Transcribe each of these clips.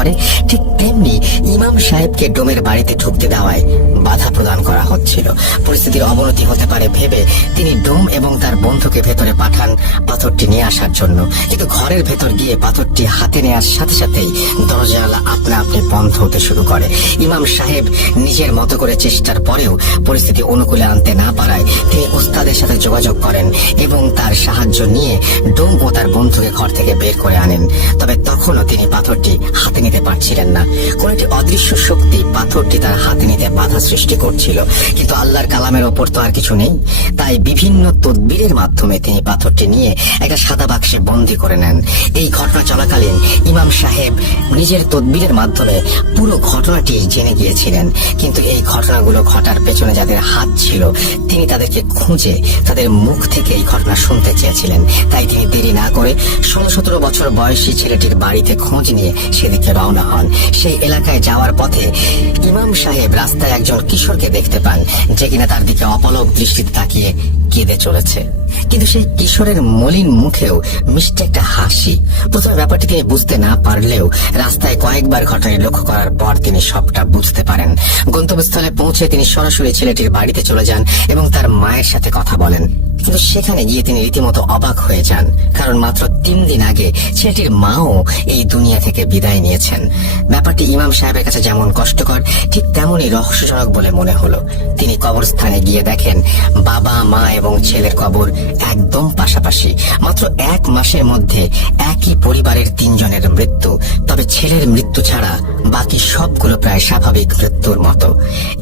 করে, ঠিক তেমনি ইমাম সাহেবকে ডোমের বাড়িতে ঢুকতে দেওয়ায় বাধা প্রদান করা হচ্ছিল। পরিস্থিতির অবনতি হতে পারে ভেবে তিনি ডোম এবং তার বন্ধুকে ভেতরে পাঠান পাথরটি নিয়ে আসার জন্য। কিন্তু ঘরের ভেতর গিয়ে পাথরটি হাতে নেওয়ার সাথে সাথেই দরজা আপনা আপনি বন্ধ হতে শুরু করে। ইমাম সাহেব নিজের মতো করে চেষ্টার পরেও পরিস্থিতি অনুকূলে আনতে না পারায় তিনি ওস্তাদের সাথে যোগাযোগ করেন এবং তার সাহায্য নিয়ে ডোম ও তার বন্ধুকে ঘর থেকে বের করে আনেন। তবে তখনও তিনি পাথরটি হাতে নিতে পারছিলেন না। কোন একটি অদৃশ্য শক্তি পাথরটি তার হাতে নিতে বাধা সৃষ্টি করছিল। কিন্তু আল্লাহর কালামের ওপর তো আর কিছু নেই, তাই বিভিন্ন তদবিরের মাধ্যমে তিনি পাথরটি নিয়ে একটা সাদা বাক্সে বন্দী করে নেন। এই ঘটনা চলাকালীন ইমাম সাহেব নিজের তদবিরের মাধ্যমে পুরো ঘটনাটি জেনে গিয়েছিলেন। কিন্তু এই ঘটনাগুলো ঘটার পেছনে যাদের হাত ছিল তিনি তাদেরকে খুঁজে তাদের মুখ থেকে এই ঘটনা শুনতে চেয়েছিলেন। তাই তিনি দেরি না করে 16-17 বছর বয়সী ছেলেটির বাড়িতে খোঁজ নিয়ে সেদিকে রওনা হন। সেই এলাকায় যাওয়ার পথে ইমাম সাহেব রাস্তায় একজন কিশোরকে দেখতে পান, যে কিনা তার দিকে অপলক দৃষ্টিতে তাকিয়ে কেঁদে চলেছে। কিন্তু সেই কিশোরের মলিন মুখেও মিষ্টি একটা হাসি। প্রথমে ব্যাপারটি তিনি বুঝতে না পারলেও রাস্তায় কয়েকবার ঘটনাটি লক্ষ্য করার পর তিনি সবটা বুঝতে পারেন। গন্তব্যস্থলে পৌঁছে তিনি সরাসরি ছেলেটির বাড়িতে চলে যান এবং তার মায়ের সাথে কথা বলেন। কিন্তু সেখানে গিয়ে তিনি রীতিমতো অবাক হয়ে যান, কারণ মাত্র 3 দিন আগে ছেলেটির মাও এই দুনিয়া থেকে বিদায় নিয়েছেন। ব্যাপারটি ইমাম সাহেবের কাছে যেমন কষ্টকর ঠিক তেমনই রহস্যজনক বলে মনে হলো। তিনি কবরস্থানে গিয়ে দেখেন বাবা, মা এবং ছেলের কবর একদম পাশাপাশি। মাত্র 1 মাসের মধ্যে একই পরিবারের 3 জনের মৃত্যু। তবে ছেলের মৃত্যু ছাড়া বাকি সবগুলো প্রায় স্বাভাবিক মৃত্যুর মতো।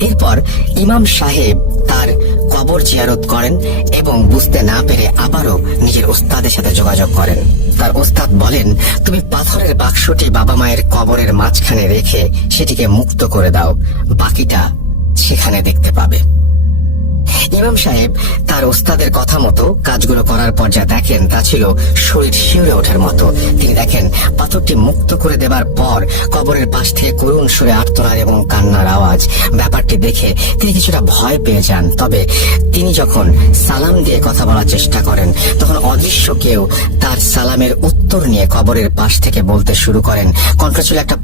এরপর ইমাম সাহেব তার কবর জিয়ারত করেন এবং বুঝতে না পেরে আবারও নিজের ওস্তাদের সাথে যোগাযোগ করেন। তার ওস্তাদ বলেন, তুমি পাথরের বাক্সটি বাবা মায়ের কবরের মাঝখানে রেখে সেটিকে মুক্ত করে দাও, বাকিটা সেখানে দেখতে পাবে। ইমাম সাহেব তার ওস্তাদের কথা মতো কাজগুলো করার পর যা দেখেন তা ছিল শরীর শিউরে ওঠার মতো। তিনি দেখেন পাথরটি মুক্ত করে দেবার পর কবরের পাশ থেকে করুণ সুরে আর্তনাদ এবং কান্নার আওয়াজ। ব্যাপারটি দেখে তিনি কিছুটা ভয় পেয়ে যান। তবে তিনি যখন সালাম দিয়ে কথা বলার চেষ্টা করেন তখন অদৃশ্য কেউ তার সালামের উত্তর নিয়ে কবরের পাশ থেকে বলতে শুরু করেন। কণ্ঠ ছিল একটা